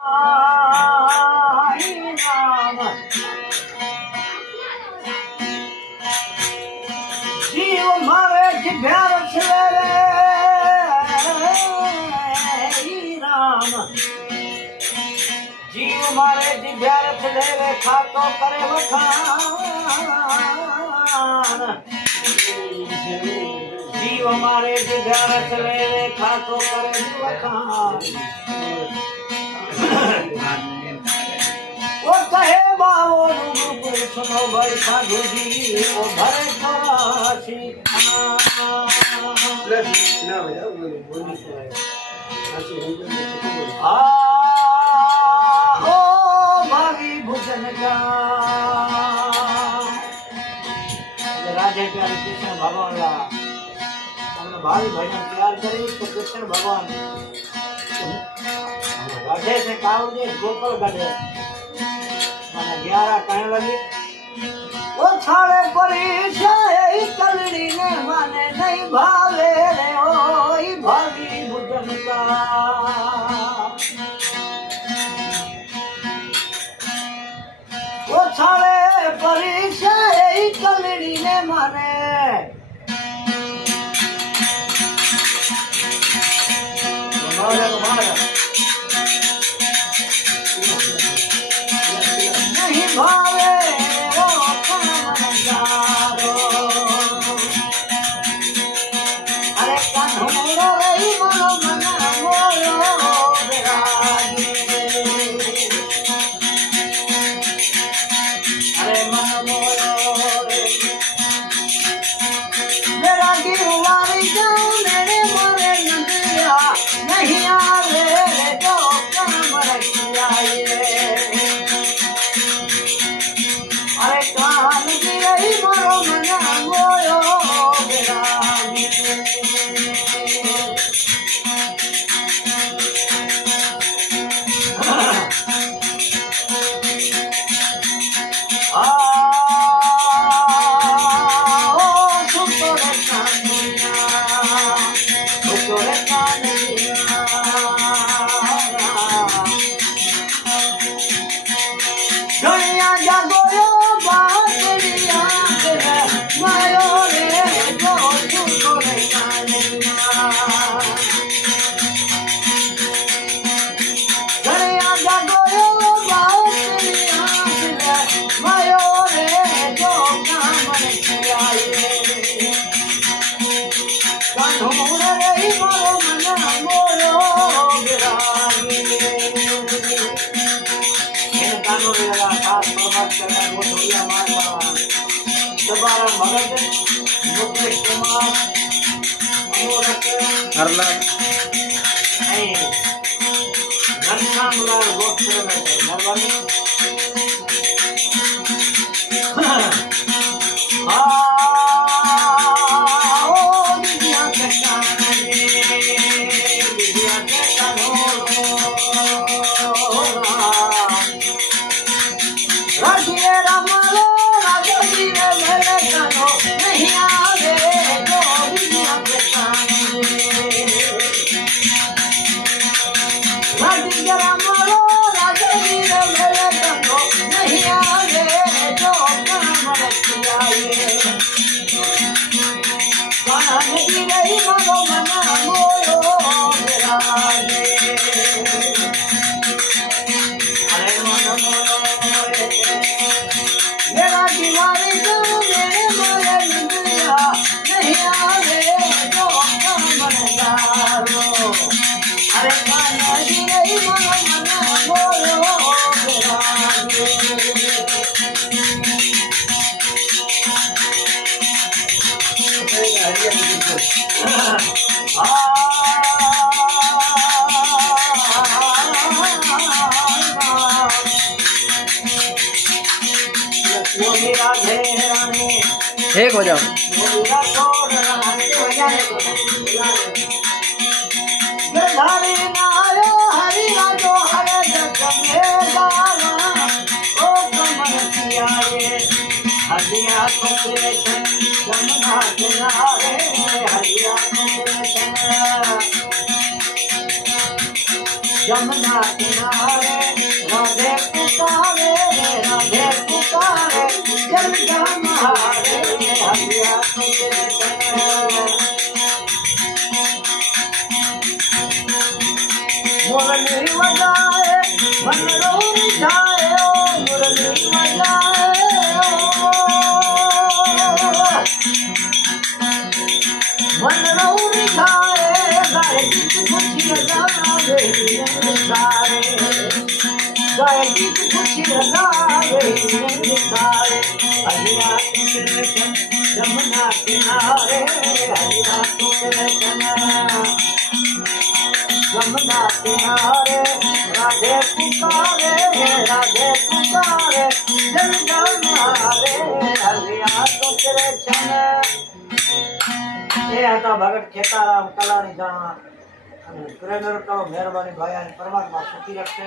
જીવ મારે જીભ્યા છે રામ જીવ મારે જીભ્યા છે ખાતો કરે વખાણ જીવ મારે જીભ્યા છે ખાતો કરે વખાણ ઓ કહે બાવો નું પૂછનો ભાઈ સાધુજી ઓ ભરે ખવાસી ઓ ભાવી ભૂષણ રાધે પ્યાર કૃષ્ણ ભગવાન ભાવી ભજન તૈયાર કરી તો કૃષ્ણ ભગવાન गढ़े से कावड़े गोपाल गढ़े माने 11 कहने लगी ओ छाड़े परी छाए कलड़ी ने माने नहीं भावे रे ओई भावी भुजन का ओ छाड़े परी छाए कलड़ी ने माने भावे ओ कामनगारो अरे कान्होरो रे मनो मना मोरो विरागे अरे मन मोरो रे विरागी वारी जाऊं मेरे मोरे नदिया नहीं आवे रे जो काम रखिया अरे कान की रही मरो मना मोयो विरागी सुतोरे कानिया दुनिया जागो ठीक हो जाओ जमुना जमुना किनारे राधे पुकारे जल जमारे हरिया तुझे मुरली बजाए बनरो जाए मुरली बजाए बनरो जाए गाए गीत खुशी गावे सारे गाए गीत खुशी गावे सारे हरिया तुझे जमुना किनारे हरिया तुझे जमुना किनारे राधे पुकारे जल जमारे हरिया तो कृष्ण એ હતા ભગત ખેતારામ કલાની જાણવા અને પ્રેરણા કરો મહેરબાની ભાઈ અને પરમાત્મા સુખી રાખશે.